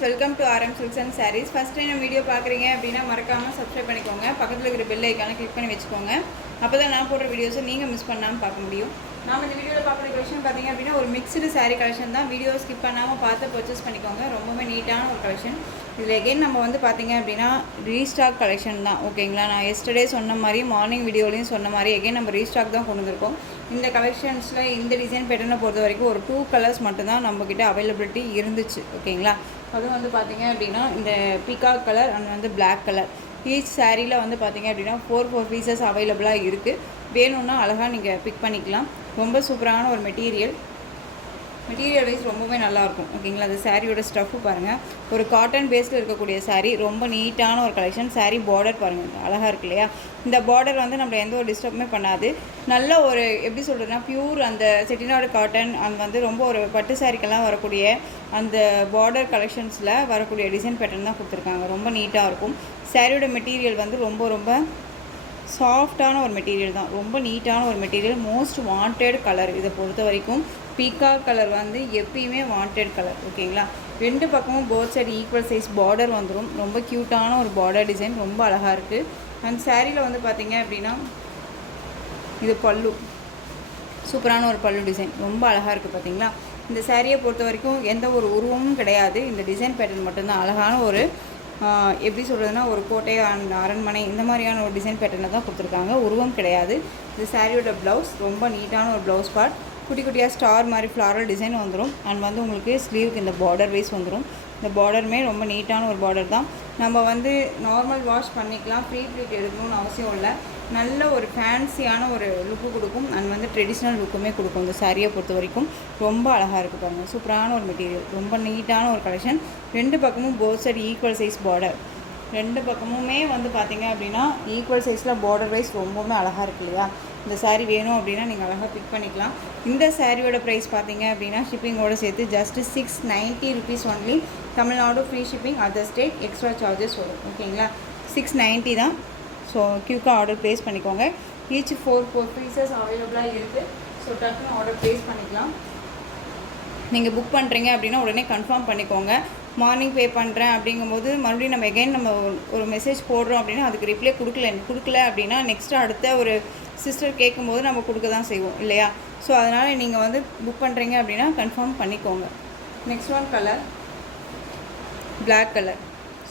Welcome to RM Silks and Sarees. First time நம்ம video பார்க்குறீங்க அப்படின்னா மறக்காமல் சப்ஸ்கிரைப் பண்ணிக்கோங்க. பக்கத்தில் இருக்கிற பெல் ஐக்கானை கிளிக் பண்ணி வச்சுக்கோங்க. அப்போ தான் நான் போடுற வீடியோஸை நீங்கள் மிஸ் பண்ணாமல் பார்க்க முடியும். நாம் இந்த வீடியோவில் பார்க்குற கலெக்ஷன் பார்த்தீங்க அப்படின்னா ஒரு மிக்ஸ்டு சாரீ கலெக்ஷன் தான். வீடியோ ஸ்கிப் பண்ணாமல் பார்த்து பர்ச்சேஸ் பண்ணிக்கோங்க. ரொம்பவே நீட்டான ஒரு கலெக்ஷன். இதில் எகெயின் நம்ம வந்து பார்த்தீங்க அப்படின்னா ரீஸ்டாக் கலெக்ஷன் தான். ஓகேங்களா, நான் எஸ்டர்டே சொன்ன மாதிரி மார்னிங் வீடியோலையும் சொன்ன மாதிரி எகெயின் நம்ம ரீஸ்டாக் தான் கொண்டு வந்திருக்கோம். இந்த கலெக்ஷன்ஸில் இந்த டிசைன் பேட்டர்னை பொறுத்த வரைக்கும் ஒரு 2 கலர்ஸ் மட்டும்தான் நம்மக்கிட்ட அவைலபிலிட்டி இருந்துச்சு. ஓகேங்களா, அதுவும் வந்து பார்த்திங்க அப்படின்னா இந்த பீகாக் கலர் அண்ட் வந்து பிளாக் கலர். ஈச் சாரியில் வந்து பார்த்திங்க அப்படின்னா 4 பீசஸ் அவைலபிளாக இருக்குது. வேணும்னா அழகாக நீங்கள் பிக் பண்ணிக்கலாம். ரொம்ப சூப்பரான ஒரு மெட்டீரியல் வைஸ் ரொம்பவே நல்லாயிருக்கும். ஓகேங்களா, அந்த சாரியோட ஸ்டஃப்பு பாருங்கள், ஒரு காட்டன் பேஸில் இருக்கக்கூடிய சாரீ, ரொம்ப நீட்டான ஒரு கலெக்ஷன். சாரீ பார்டர் பாருங்கள், அழகாக இருக்கு இல்லையா? இந்த பார்டர் வந்து நம்ம எந்த ஒரு டிஸ்டர்புமே பண்ணாது. நல்ல ஒரு எப்படி சொல்கிறதுனா பியூர் அந்த செட்டிநாடு காட்டன் அண்ட் வந்து ரொம்ப ஒரு பட்டு சாரிக்கெல்லாம் வரக்கூடிய அந்த பார்டர் கலெக்ஷன்ஸில் வரக்கூடிய டிசைன் பேட்டர்ன் தான் கொடுத்துருக்காங்க. ரொம்ப நீட்டாக இருக்கும். சாரியோட மெட்டீரியல் வந்து ரொம்ப சாஃப்டான ஒரு மெட்டீரியல் தான். ரொம்ப நீட்டான ஒரு மெட்டீரியல். Most wanted colour. இதை பொறுத்த வரைக்கும் பீகாக் கலர் வந்து எப்பயுமே வாண்டட் கலர். ஓகேங்களா, 2 பக்கமும் both side equal size border வந்துடும். ரொம்ப க்யூட்டான ஒரு பார்டர் டிசைன், ரொம்ப அழகாக இருக்குது. அண்ட் சாரியில் வந்து பார்த்திங்க அப்படின்னா இது பல்லு, சூப்பரான ஒரு பல்லு டிசைன், ரொம்ப அழகாக இருக்குது. பார்த்திங்களா, இந்த சாரியை பொறுத்த வரைக்கும் எந்த ஒரு உருவமும் கிடையாது. இந்த டிசைன் பேட்டர்ன் மட்டும்தான். அழகான ஒரு எப்படி சொல்கிறதுனா ஒரு கோட்டை அண்ட் அரண்மனை இந்த மாதிரியான ஒரு டிசைன் பேட்டர்னில் தான் கொடுத்துருக்காங்க. உருவம் கிடையாது. இந்த சாரியோட ப்ளவுஸ் ரொம்ப நீட்டான ஒரு ப்ளவுஸ் பார்ட். குட்டியாக ஸ்டார் மாதிரி ஃப்ளாரல் டிசைன் வந்துடும். அண்ட் வந்து உங்களுக்கு ஸ்லீவுக்கு இந்த பார்டர் வைஸ் வந்துடும். இந்த பார்டருமே ரொம்ப நீட்டான ஒரு பார்டர் தான். நம்ம வந்து நார்மல் வாஷ் பண்ணிக்கலாம். ஃப்ரீ ப்ளீட் எடுக்கணும்னு அவசியம் இல்லை. நல்ல ஒரு ஃபேன்சியான ஒரு லுக்கு கொடுக்கும். அண்ட் வந்து ட்ரெடிஷ்னல் லுக்குமே கொடுக்கும். இந்த சாரியை பொறுத்த வரைக்கும் ரொம்ப அழகாக இருக்குது பாருங்கள். சூப்பரான ஒரு மெட்டீரியல், ரொம்ப நீட்டான ஒரு கலெக்ஷன். 2 பக்கமும் both side equal size border. 2 பக்கமுமே வந்து பார்த்திங்க அப்படின்னா ஈக்குவல் சைஸில் பார்டர் வைஸ் ரொம்பவுமே அழகாக இருக்கு இல்லையா? இந்த சாரீ வேணும் அப்படின்னா நீங்கள் அழகாக பிக் பண்ணிக்கலாம். இந்த சாரியோட ப்ரைஸ் பார்த்தீங்க அப்படின்னா ஷிப்பிங்கோடு சேர்த்து just 690 rupees only. Tamil Nadu free shipping, other state extra charges வரும். ஓகேங்களா, 690 தான். ஸோ க்யூக்காக ஆர்டர் ப்ளேஸ் பண்ணிக்கோங்க. ஈச் 4 பீசஸ் அவைலபிளாக இருக்குது. ஸோ டக்குன்னு ஆர்டர் ப்ளேஸ் பண்ணிக்கலாம். நீங்கள் புக் பண்ணுறீங்க அப்படின்னா உடனே கன்ஃபார்ம் பண்ணிக்கோங்க. மார்னிங் பே பண்ணுறேன் அப்படிங்கும்போது மறுபடியும் நம்ம எகைன் நம்ம ஒரு மெசேஜ் போடுறோம் அப்படின்னா அதுக்கு ரிப்ளை கொடுக்கல அப்படின்னா நெக்ஸ்ட்டு அடுத்த ஒரு சிஸ்டர் கேட்கும்போது நம்ம கொடுக்க தான் செய்வோம் இல்லையா? ஸோ அதனால் நீங்கள் வந்து புக் பண்ணுறீங்க அப்படின்னா கன்ஃபார்ம் பண்ணிக்கோங்க. Next one colour black colour,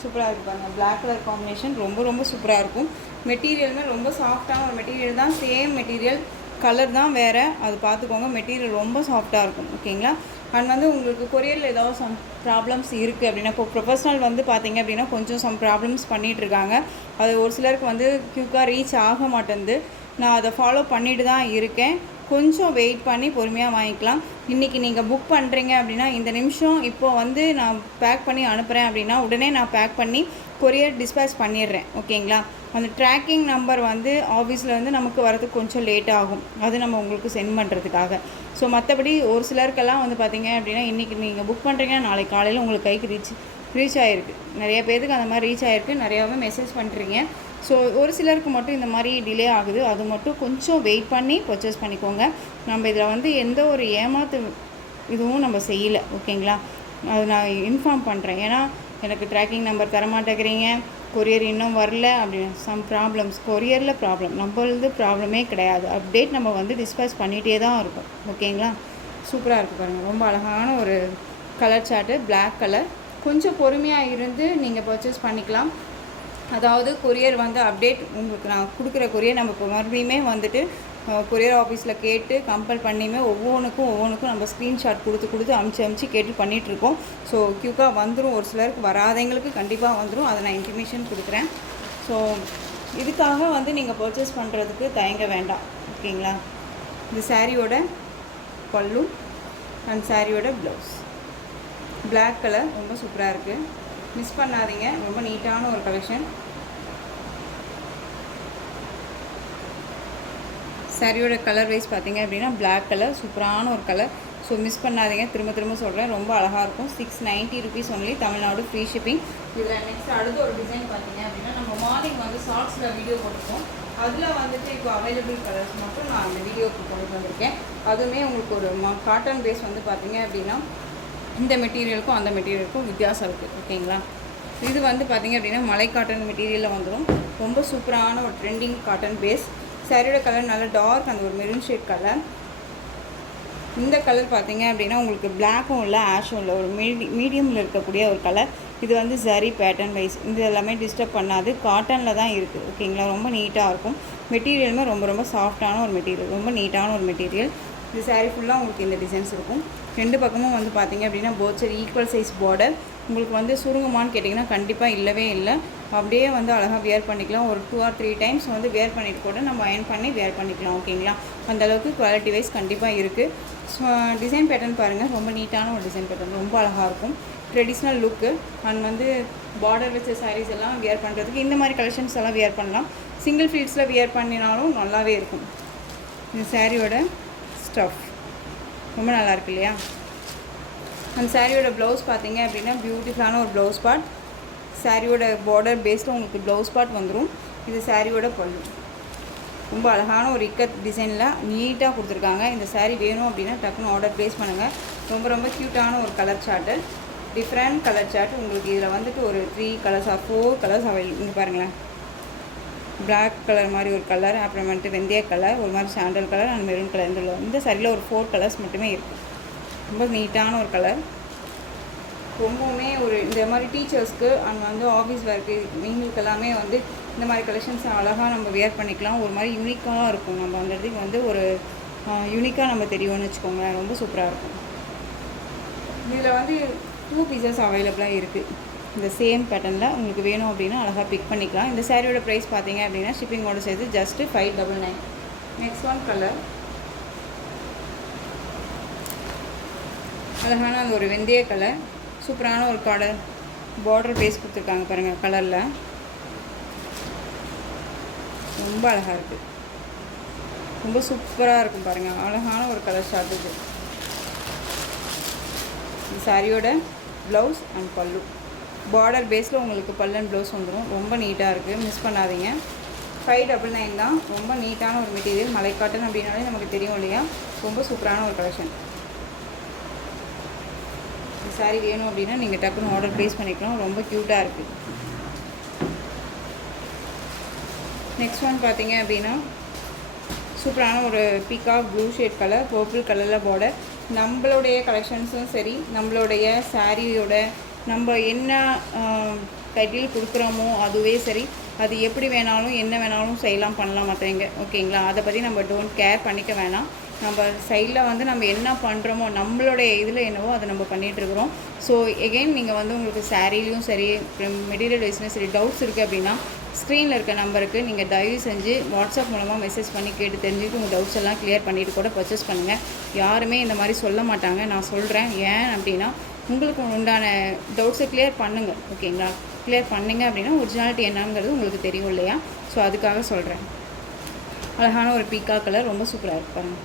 சூப்பராக இருக்குது பாருங்கள். பிளாக் கலர் காம்பினேஷன் ரொம்ப சூப்பராக இருக்கும். மெட்டீரியலுமே ரொம்ப சாஃப்டான ஒரு மெட்டீரியல் தான். சேம் மெட்டீரியல், கலர் தான் வேறு, அது பார்த்துக்கோங்க. மெட்டீரியல் ரொம்ப சாஃப்டாக இருக்கும். ஓகேங்களா, அண்ட் வந்து உங்களுக்கு கொரியரில் ஏதாவது சம் ப்ராப்ளம்ஸ் இருக்குது அப்படின்னா, இப்போ ப்ரொஃபஷ்னல் வந்து பார்த்திங்க அப்படின்னா கொஞ்சம் சம் ப்ராப்ளம்ஸ் பண்ணிகிட்ருக்காங்க. அது ஒரு சிலருக்கு வந்து க்யூக்காக ரீச் ஆக மாட்டேங்குது. நான் அதை ஃபாலோ பண்ணிட்டு தான் இருக்கேன். கொஞ்சம் வெயிட் பண்ணி பொறுமையாக வாங்கிக்கலாம். இன்றைக்கி நீங்கள் புக் பண்ணுறீங்க அப்படின்னா இந்த நிமிஷம் இப்போது வந்து நான் பேக் பண்ணி அனுப்புகிறேன் அப்படின்னா உடனே நான் பேக் பண்ணி கொரியர் டிஸ்பேச் பண்ணிடுறேன். ஓகேங்களா, அந்த ட்ராக்கிங் நம்பர் வந்து ஆஃபீஸில் வந்து நமக்கு வரதுக்கு கொஞ்சம் லேட் ஆகும். அது நம்ம உங்களுக்கு சென்ட் பண்ணுறதுக்காக. ஸோ மற்றபடி ஒரு சிலருக்கெல்லாம் வந்து பார்த்திங்க அப்படின்னா இன்றைக்கி நீங்கள் புக் பண்ணுறீங்கன்னா நாளைக்கு காலையில் உங்களுக்கு கைக்கு ரீச் ஆகிருக்கு. நிறைய பேருக்கு அந்த மாதிரி ரீச் ஆகிருக்கு. நிறையாவே மெசேஜ் பண்ணுறீங்க. ஸோ ஒரு சிலருக்கு மட்டும் இந்த மாதிரி டிலே ஆகுது. அது மட்டும் கொஞ்சம் வெயிட் பண்ணி பர்ச்சேஸ் பண்ணிக்கோங்க. நம்ம இதில் வந்து எந்த ஒரு ஏமாத்து இதுவும் நம்ம செய்யலை. ஓகேங்களா, அது நான் இன்ஃபார்ம் பண்ணுறேன். ஏன்னா எனக்கு ட்ராக்கிங் நம்பர் தரமாட்டேங்கிறீங்க, கொரியர் இன்னும் வரல அப்படின்னு சம் ப்ராப்ளம்ஸ். கொரியரில் ப்ராப்ளம், நம்மளது ப்ராப்ளமே கிடையாது. அப்டேட் நம்ம வந்து டிஸ்பேச் பண்ணிகிட்டே தான் இருக்கும். ஓகேங்களா, சூப்பராக இருக்குது பாருங்கள். ரொம்ப அழகான ஒரு கலர் சார்ட்டு, பிளாக் கலர். கொஞ்சம் பொறுமையாக இருந்து நீங்கள் பர்ச்சேஸ் பண்ணிக்கலாம். அதாவது கொரியர் வந்து அப்டேட் உங்களுக்கு நான் கொடுக்குற கொரியர் நம்ம இப்போ மறுபடியுமே வந்துட்டு கொரியர் ஆஃபீஸில் கேட்டு கம்பல் பண்ணியுமே ஒவ்வொன்றுக்கும் நம்ம ஸ்க்ரீன்ஷாட் கொடுத்து அமுச்சு கேட்டு பண்ணிகிட்ருக்கோம். ஸோ க்யூக்காக வந்துடும். ஒரு சிலருக்கு வராதவங்களுக்கு கண்டிப்பாக வந்துடும். அதை நான் இன்ஃபர்மேஷன் கொடுக்குறேன். ஸோ இதுக்காக வந்து நீங்கள் பர்ச்சேஸ் பண்ணுறதுக்கு தயங்க வேண்டாம். ஓகேங்களா, இந்த சாரியோட பல்லு அண்ட் சாரியோட ப்ளவுஸ் பிளாக் கலர் ரொம்ப சூப்பராக இருக்குது. மிஸ் பண்ணாதீங்க. ரொம்ப நீட்டான ஒரு கலெக்ஷன். சாரியோட கலர் வைஸ் பார்த்தீங்க அப்படின்னா பிளாக் கலர், சூப்பரான ஒரு கலர். ஸோ மிஸ் பண்ணாதீங்க. திரும்ப சொல்கிறேன், ரொம்ப அழகாக இருக்கும். 690 rupees only. Tamil Nadu free shipping. இதில் நெக்ஸ்ட் அடுத்த ஒரு டிசைன் பார்த்தீங்க அப்படின்னா நம்ம மார்னிங் வந்து ஷார்ட்ஸில் வீடியோ போட்டிருக்கோம். அதில் வந்துட்டு இப்போ அவைலபிள் கலர்ஸ் மட்டும் நான் அந்த வீடியோக்கு கொண்டு வந்திருக்கேன். அதுவுமே உங்களுக்கு ஒரு காட்டன் பேஸ் வந்து பார்த்தீங்க அப்படின்னா இந்த மெட்டீரியலுக்கும் அந்த மெட்டீரியலுக்கும் வித்தியாசம் இருக்குது. ஓகேங்களா? இது வந்து பார்த்திங்க அப்படின்னா மலை காட்டன் மெட்டீரியலில் வந்துடும். ரொம்ப சூப்பரான ஒரு ட்ரெண்டிங் காட்டன் பேஸ். சாரியோட கலர் நல்லா டார்க், அந்த ஒரு மெரூன் ஷேட் கலர். இந்த கலர் பார்த்திங்க அப்படின்னா உங்களுக்கு பிளாக்கும் இல்லை ஆஷும் இல்லை, ஒரு மீடியமில் இருக்கக்கூடிய ஒரு கலர். இது வந்து ஜரி பேட்டர்ன் வைஸ், இது எல்லாமே டிஸ்டர்ப் பண்ணாது, காட்டனில் தான் இருக்குது. ஓகேங்களா? ரொம்ப நீட்டாக இருக்கும். மெட்டீரியலுமே ரொம்ப ரொம்ப சாஃப்டான ஒரு மெட்டீரியல், ரொம்ப நீட்டான ஒரு மெட்டீரியல். இது சாரீ ஃபுல்லாக உங்களுக்கு இந்த டிசைன்ஸ் இருக்கும். ரெண்டு பக்கமும் வந்து பார்த்திங்க அப்படின்னா both side equal size border. உங்களுக்கு வந்து சுருங்குமான்னு கேட்டிங்கன்னா கண்டிப்பாக இல்லவே இல்லை. அப்படியே வந்து அழகாக வியர் பண்ணிக்கலாம். ஒரு 2 or 3 டைம்ஸ் வந்து வியர் பண்ணிவிட்டு கூட நம்ம அயர்ன் பண்ணி வியர் பண்ணிக்கலாம். ஓகேங்களா? அந்தளவுக்கு குவாலிட்டி வைஸ் கண்டிப்பாக இருக்குது. ஸோ டிசைன் பேட்டர்ன் பாருங்கள், ரொம்ப நீட்டான ஒரு டிசைன் பேட்டர்ன், ரொம்ப அழகாக இருக்கும். ட்ரெடிஷ்னல் லுக்கு அண்ட் வந்து பார்டர் வச்ச சாரீஸ் எல்லாம் வியர் பண்ணுறதுக்கு இந்த மாதிரி கலெக்ஷன்ஸ் எல்லாம் வியர் பண்ணலாம். சிங்கிள் ஃபீல்ட்ஸில் வியர் பண்ணினாலும் நல்லாவே இருக்கும். இந்த சாரியோட ஸ்டஃப் ரொம்ப நல்லாயிருக்கு இல்லையா? அந்த சாரியோட ப்ளவுஸ் பார்த்தீங்க அப்படின்னா பியூட்டிஃபுல்லான ஒரு ப்ளவுஸ் பார்ட். சாரியோட பார்டர் பேஸில் உங்களுக்கு ப்ளவுஸ் பார்ட் வந்துடும். இது சாரியோட பல்லு. ரொம்ப அழகான ஒரு இக்கத் டிசைனில் நீட்டாக கொடுத்துருக்காங்க. இந்த சாரீ வேணும் அப்படின்னா டக்குன்னு ஆர்டர் ப்ளேஸ் பண்ணுங்கள். ரொம்ப ரொம்ப க்யூட்டான ஒரு colour chart, different colour chart. உங்களுக்கு இதில் வந்துட்டு ஒரு 3 கலர்ஸ் ஆர் 4 கலர்ஸ் அவைலபிள். இங்கே பாருங்களேன், பிளாக் கலர் மாதிரி ஒரு கலர், அப்புறம் வந்துட்டு வெந்தய கலர், ஒரு மாதிரி sandal colour and maroon colour. இந்த சாரியில் ஒரு 4 கலர்ஸ் மட்டுமே இருக்குது. ரொம்ப நீட்டான ஒரு கலர். ரொம்பவுமே ஒரு இந்த மாதிரி டீச்சர்ஸ்க்கு அண்ட் வந்து ஆஃபீஸ் ஒர்க்கு இவங்களுக்கு எல்லாமே வந்து இந்த மாதிரி கலெக்ஷன்ஸ் அழகாக நம்ம வியர் பண்ணிக்கலாம். ஒரு மாதிரி யூனிக்காக இருக்கும். நம்ம அந்த இடத்துக்கு வந்து ஒரு யூனிக்காக நம்ம தெரியும்னு வச்சுக்கோங்களேன். ரொம்ப சூப்பராக இருக்கும். இதில் வந்து 2 பீசஸ் அவைலபிளாக இருக்குது. இந்த சேம் பேட்டர்னில் உங்களுக்கு வேணும் அப்படின்னா அழகாக பிக் பண்ணிக்கலாம். இந்த சாரியோட ப்ரைஸ் பார்த்தீங்க அப்படின்னா ஷிப்பிங்கோட சேர்த்து ஜஸ்ட்டு 599. நெக்ஸ்ட் ஒன் கலர் அழகான அந்த ஒரு வெந்தய கலர், சூப்பரான ஒரு பார்டர் பேஸ் கொடுத்துருக்காங்க பாருங்கள் கலரில். ரொம்ப அழகாக இருக்குது, ரொம்ப சூப்பராக இருக்கும் பாருங்கள். அழகான ஒரு கலர் ஷார்ட் இது. இந்த சாரியோட ப்ளவுஸ் அண்ட் பல்லு பார்டர் பேஸில் உங்களுக்கு பல்லு அண்ட் ப்ளவுஸ் வந்துடும். ரொம்ப நீட்டாக இருக்குது, மிஸ் பண்ணாதீங்க. 599 தான். ரொம்ப நீட்டான ஒரு மெட்டீரியல். மலை காட்டன் அப்படின்னாலே நமக்கு தெரியும் இல்லையா? ரொம்ப சூப்பரான ஒரு கலெக்ஷன். இந்த சாரீ வேணும் அப்படின்னா நீங்கள் டக்குன்னு ஆர்டர் ப்ளேஸ் பண்ணிக்கலாம். ரொம்ப க்யூட்டாக இருக்குது. நெக்ஸ்ட் ஒன் பார்த்தீங்க அப்படின்னா சூப்பரான ஒரு peacock blue shade colour, purple கலரில் பார்டர். நம்மளுடைய கலெக்ஷன்ஸும் சரி, நம்மளுடைய சாரியோட நம்ம என்ன டைட்டில் கொடுக்குறோமோ அதுவே சரி, அது எப்படி வேணாலும் என்ன வேணாலும் செய்யலாம் பண்ணலாம் மற்றவங்க. ஓகேங்களா? அதை பற்றி நம்ம டோன்ட் கேர் பண்ணிக்க வேணாம். நம்ம சைடில் வந்து நம்ம என்ன பண்ணுறோமோ நம்மளுடைய இதில் என்னவோ அதை நம்ம பண்ணிகிட்ருக்குறோம். ஸோ எகெயின் நீங்கள் வந்து உங்களுக்கு சாரீலையும் சரி மெட்டீரியல் வைஸ்லையும் சரி டவுட்ஸ் இருக்குது அப்படின்னா ஸ்க்ரீனில் இருக்க நம்பருக்கு நீங்கள் தயவு செஞ்சு வாட்ஸ்அப் மூலமாக மெசேஜ் பண்ணி கேட்டு தெரிஞ்சுட்டு உங்கள் டவுட்ஸ் எல்லாம் கிளியர் பண்ணிவிட்டு கூட பர்ச்சேஸ் பண்ணுங்கள். யாருமே இந்த மாதிரி சொல்ல மாட்டாங்க, நான் சொல்கிறேன். ஏன் அப்படின்னா உங்களுக்கு உண்டான டவுட்ஸை கிளியர் பண்ணுங்கள். ஓகேங்களா? கிளியர் பண்ணிங்க அப்படின்னா ஒரிஜினாலிட்டி என்னங்கிறது உங்களுக்கு தெரியும் இல்லையா? ஸோ அதுக்காக சொல்கிறேன். அழகான ஒரு பீக்கா கலர், ரொம்ப சூப்பராக இருக்குது பாருங்கள்.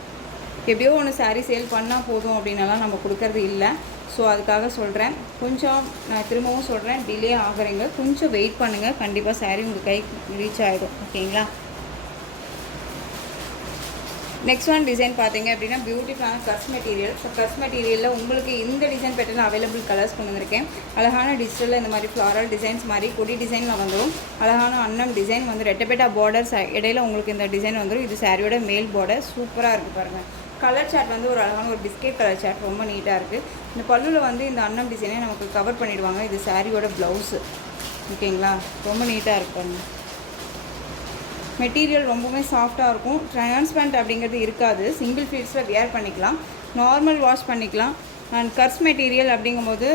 எப்படியோ ஒன்று சாரீ சேல் பண்ணால் போதும் அப்படின்னாலாம் நம்ம கொடுக்கறது இல்லை. ஸோ அதுக்காக சொல்கிறேன். கொஞ்சம் நான் திரும்பவும் சொல்கிறேன், டிலே ஆகுறீங்க, கொஞ்சம் வெயிட் பண்ணுங்கள். கண்டிப்பாக சாரீ உங்கள் கைக்கு ரீச் ஆகிடும். ஓகேங்களா? நெக்ஸ்ட் ஒன் டிசைன் பார்த்தீங்க அப்படின்னா பியூட்டிஃபுல்லான கர்ஸ் மெட்டீரியல். ஸோ கர்ஸ் மெட்டீரியலில் உங்களுக்கு இந்த டிசைன் பேட்டர்னில் அவைலபிள் கலர்ஸ் கொண்டு வந்திருக்கேன். அழகான டிஜிட்டலில் இந்த மாதிரி ஃப்ளாரல் டிசைன்ஸ் மாதிரி கொடி டிசைனில் வந்துடும். அழகான அன்னம் டிசைன் வந்து ரெட்டப்பேட்டா பார்டர்ஸ் இடையில உங்களுக்கு இந்த டிசைன் வந்துடும். இது சாரியோட மேல் பார்டர். சூப்பராக இருக்குது பாருங்கள். கலர் சார்ட் வந்து ஒரு அழகான ஒரு பிஸ்கெட் கலர் சார்ட், ரொம்ப நீட்டாக இருக்குது. இந்த பல்லுவில் வந்து இந்த அன்னம் டிசைனே நமக்கு கவர் பண்ணிவிடுவாங்க. இது சாரியோட ப்ளவுஸு. ஓகேங்களா? ரொம்ப நீட்டாக இருக்குது பாருங்கள். மெட்டீரியல் ரொம்பவுமே சாஃப்டாக இருக்கும். டிரான்ஸ்பரண்ட் அப்படிங்கிறது இருக்காது. சிங்கிள் ஃபீட்ஸில் வியர் பண்ணிக்கலாம், நார்மல் வாஷ் பண்ணிக்கலாம். அண்ட் கர்ஸ் மெட்டீரியல் அப்படிங்கும்போது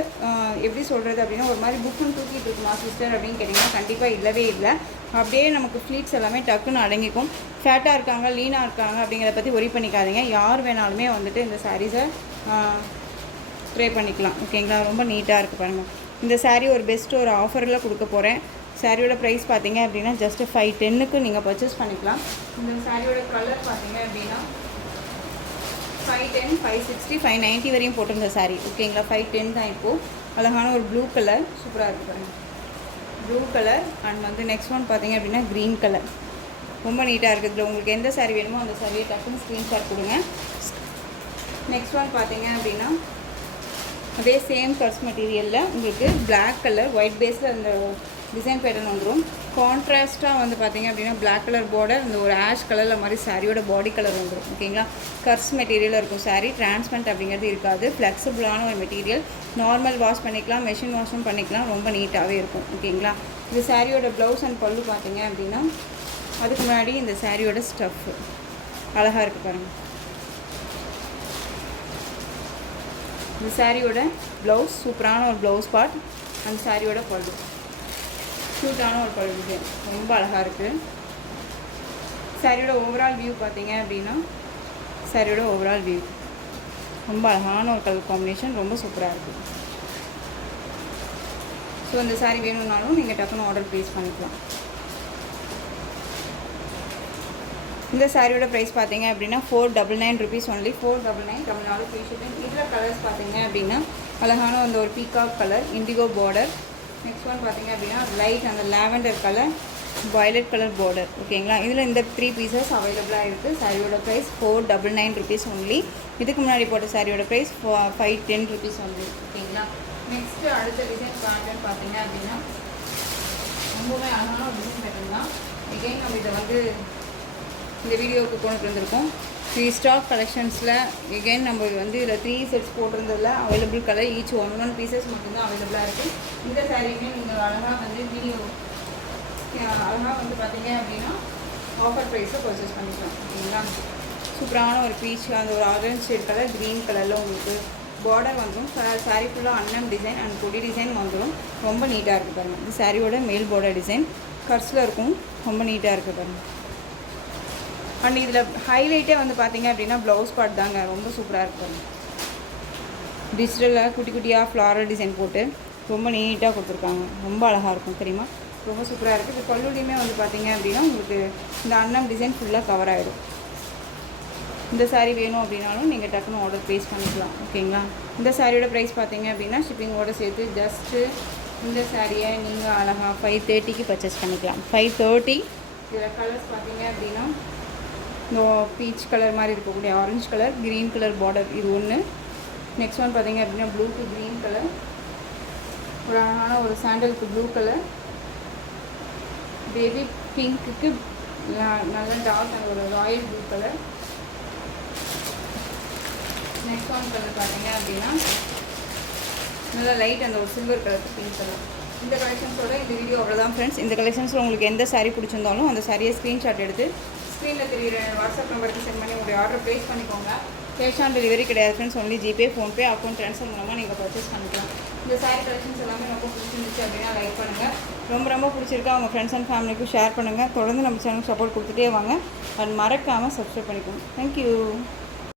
எப்படி சொல்கிறது அப்படின்னா ஒரு மாதிரி புக்குன்னு தூக்கிட்டு இருக்குமா சிஸ்டர் அப்படின்னு கேட்டிங்கன்னா கண்டிப்பாக இல்லவே இல்லை. அப்படியே நமக்கு ஃப்ளீட்ஸ் எல்லாமே டக்குன்னு அடங்கிக்கும். ஃபேட்டாக இருக்காங்க லீனாக இருக்காங்க அப்படிங்கிறத பற்றி ஒரி பண்ணிக்காதீங்க. யார் வேணாலுமே வந்துட்டு இந்த சாரீஸை ட்ரை பண்ணிக்கலாம். ஓகேங்களா? ரொம்ப நீட்டாக இருக்குது பாருங்கள். இந்த சாரீ ஒரு பெஸ்ட்டு ஒரு ஆஃபரில் கொடுக்க போகிறேன். சாரியோட ப்ரைஸ் பார்த்தீங்க அப்படின்னா ஜஸ்ட்டு 510க்கு நீங்கள் பர்ச்சேஸ் பண்ணிக்கலாம். இந்த சாரியோட கலர் பார்த்தீங்க அப்படின்னா 510, 560, 590 வரையும் போட்டிருந்த சாரீ. ஓகேங்களா? 510 தான் இப்போது. அழகான ஒரு ப்ளூ கலர், சூப்பராக இருக்குது பாருங்கள். ப்ளூ கலர் அண்ட் வந்து நெக்ஸ்ட் ஒன் பார்த்தீங்க அப்படின்னா க்ரீன் கலர். ரொம்ப நீட்டாக இருக்குது. இதில் உங்களுக்கு எந்த சாரீ வேணுமோ அந்த சாரியை டக்குன்னு ஸ்க்ரீன்ஷாட் கொடுங்க. நெக்ஸ்ட் ஒன் பார்த்தீங்க அப்படின்னா அதே சேம் கர்ஸ் மெட்டீரியலில் உங்களுக்கு பிளாக் கலர் ஒயிட் பேஸில் அந்த டிசைன் பேட்டர்ன் வந்துடும். கான்ட்ராஸ்ட்டாக வந்து பார்த்திங்க அப்படின்னா பிளாக் கலர் பார்டர், இந்த ஒரு ஆஷ் கலரில் மாதிரி சாரியோட பாடி கலர் வந்துடும். ஓகேங்களா, கர்ஸ் மெட்டீரியலில் இருக்கும் சாரீ. டிரான்ஸ்பரண்ட் அப்படிங்கிறது இருக்காது. ஃப்ளெக்சிபிளான ஒரு மெட்டீரியல். நார்மல் வாஷ் பண்ணிக்கலாம், மெஷின் வாஷும் பண்ணிக்கலாம். ரொம்ப நீட்டாகவே இருக்கும். ஓகேங்களா, இது சாரியோட ப்ளவுஸ் அண்ட் பல்லு பார்த்திங்க அப்படின்னா அதுக்கு முன்னாடி இந்த சாரியோட ஸ்டஃப் அழகாக இருக்குது பாருங்கள். இந்த சாரியோட ப்ளவுஸ் சூப்பரான ஒரு ப்ளவுஸ் பார்ட். அந்த சாரியோட பல்லு க்யூட்டான ஒரு பல்லு டிசைன் ரொம்ப அழகாக இருக்குது. சாரியோட ஓவரால் வியூ பார்த்தீங்க அப்படின்னா சாரியோட ஓவரால் வியூ ரொம்ப அழகான ஒரு கலர் காம்பினேஷன், ரொம்ப சூப்பராக இருக்குது. ஸோ இந்த சாரீ வேணும்னாலும் நீங்கள் டக்குன்னு ஆர்டர் ப்ளேஸ் பண்ணிக்கலாம். இந்த சாரியோட ப்ரைஸ் பார்த்தீங்க அப்படின்னா 499 rupees only. 499 Tamil Nadu free shipping. இதில் கலர்ஸ் பார்த்தீங்க அப்படின்னா அழகான அந்த ஒரு peacock colour, indigo border. Next one பார்த்தீங்க அப்படின்னா லைட் அந்த lavender colour, violet colour border. ஓகேங்களா, இதில் இந்த 3 பீசஸ் அவைலபிளாக இருக்குது. சாரியோட ப்ரைஸ் 499 rupees ஒன்லி. இதுக்கு முன்னாடி போட்ட சாரியோட ப்ரைஸ் 510 rupees ஒன்லி. ஓகேங்களா, நெக்ஸ்ட்டு அடுத்த டிசைன் பேட்டர்ன் பார்த்தீங்க அப்படின்னா ரொம்பவே அழகான ஒரு டிசைன் பேட்டர்ன் தான். எகெயின் நம்ம இதை வந்து இந்த வீடியோவுக்கு கொண்டு வந்திருக்கோம். ஸ்டாக் கலெக்ஷன்ஸில் எகெயின் நம்ம வந்து இதில் 3 sets போட்டிருந்ததில் அவைலபிள் கலர் ஈச் 1 பீசஸ் மட்டும்தான் அவைலபிளாக இருக்குது. இந்த சாரீயுமே நீங்கள் அழகாக வந்து வீடியோ அழகாக வந்து பார்த்தீங்க அப்படின்னா ஆஃபர் ப்ரைஸை பர்ச்சேஸ் பண்ணிக்கலாம். ஓகேங்களா, சூப்பரான ஒரு பீச் அந்த ஒரு ஆரஞ்ச் ஷேட் கலர் க்ரீன் கலரில் உங்களுக்கு பார்டர் வந்துடும். சாரீ ஃபுல்லாக அன்னம் டிசைன் அண்ட் கொடி டிசைன் வந்துடும். ரொம்ப நீட்டாக இருக்குது பாருங்கள். இந்த சாரியோட மேல் பார்டர் டிசைன் கர்ஸில் இருக்கும். ரொம்ப நீட்டாக இருக்குது பாருங்கள். அண்ட் இதில் ஹைலைட்டே வந்து பார்த்தீங்க அப்படின்னா ப்ளவுஸ் பார்ட் தாங்க. ரொம்ப சூப்பராக இருக்கும். டிஜிட்டலில் குட்டி குட்டியாக ஃப்ளாரல் டிசைன் போட்டு ரொம்ப நீட்டாக கொடுத்துருக்காங்க. ரொம்ப அழகாக இருக்கும் தெரியுமா, ரொம்ப சூப்பராக இருக்குது. இது பல்லுலையுமே வந்து பார்த்தீங்க அப்படின்னா உங்களுக்கு இந்த அன்னம் டிசைன் ஃபுல்லாக கவர் ஆகிடும். இந்த சாரீ வேணும் அப்படின்னாலும் நீங்கள் டக்குன்னு ஆர்டர் ப்ளேஸ் பண்ணிக்கலாம். ஓகேங்களா, இந்த சாரியோட ப்ரைஸ் பார்த்தீங்க அப்படின்னா ஷிப்பிங்கோடு சேர்த்து ஜஸ்ட்டு இந்த சாரியை நீங்கள் அழகாக 530க்கு பர்ச்சேஸ் பண்ணிக்கலாம். 530. இதில் கலர்ஸ் பார்த்தீங்க அப்படின்னா இந்த பீச் கலர் மாதிரி இருக்கக்கூடிய orange colour, green colour border இது ஒன்று. நெக்ஸ்ட் ஒன் பார்த்தீங்க அப்படின்னா ப்ளூ டு க்ரீன் கலர், ஒரு அழகான ஒரு சாண்டலுக்கு ப்ளூ கலர், பேபி பிங்க்குக்கு நல்ல டார்க் அந்த ஒரு Royal blue colour. Next one colour பார்த்தீங்க அப்படின்னா நல்லா லைட் அந்த ஒரு சில்வர் கலர் பிங்க் கலர். இந்த கலெக்ஷன்ஸோட இந்த வீடியோ அவ்வளோதான் ஃப்ரெண்ட்ஸ். இந்த கலெக்ஷன்ஸில் உங்களுக்கு எந்த சாரீ பிடிச்சிருந்தாலும் அந்த சாரியை ஸ்க்ரீன்ஷாட் எடுத்து ஸ்க்ரீனில் தெரியுற வாட்ஸ்அப் நம்பருக்கு சென்ட் பண்ணி உங்களுடைய ஆர்டர் ப்ளேஸ் பண்ணிக்கோங்க. கேஷ் ஆன் டெலிவரி கிடையாது friends. Only GPay, PhonePe, account transfer மூலமாக நீங்கள் பர்ச்சேஸ் பண்ணிக்கலாம். இந்த சாரீ கலெக்ஷன்ஸ் எல்லாமே ரொம்ப பிடிச்சிருந்துச்சு அப்படின்னா லைக் பண்ணுங்கள். ரொம்ப பிடிச்சிருக்கா உங்கள் ஃப்ரெண்ட்ஸ் அண்ட் ஃபேமிலிக்கும் ஷேர் பண்ணுங்கள். தொடர்ந்து நம்ம சேனலுக்கு சப்போர்ட் கொடுத்துட்டே வாங்க. அது மறக்காமல் சப்ஸ்கிரைப் பண்ணிக்கோங்க. தேங்க்யூ.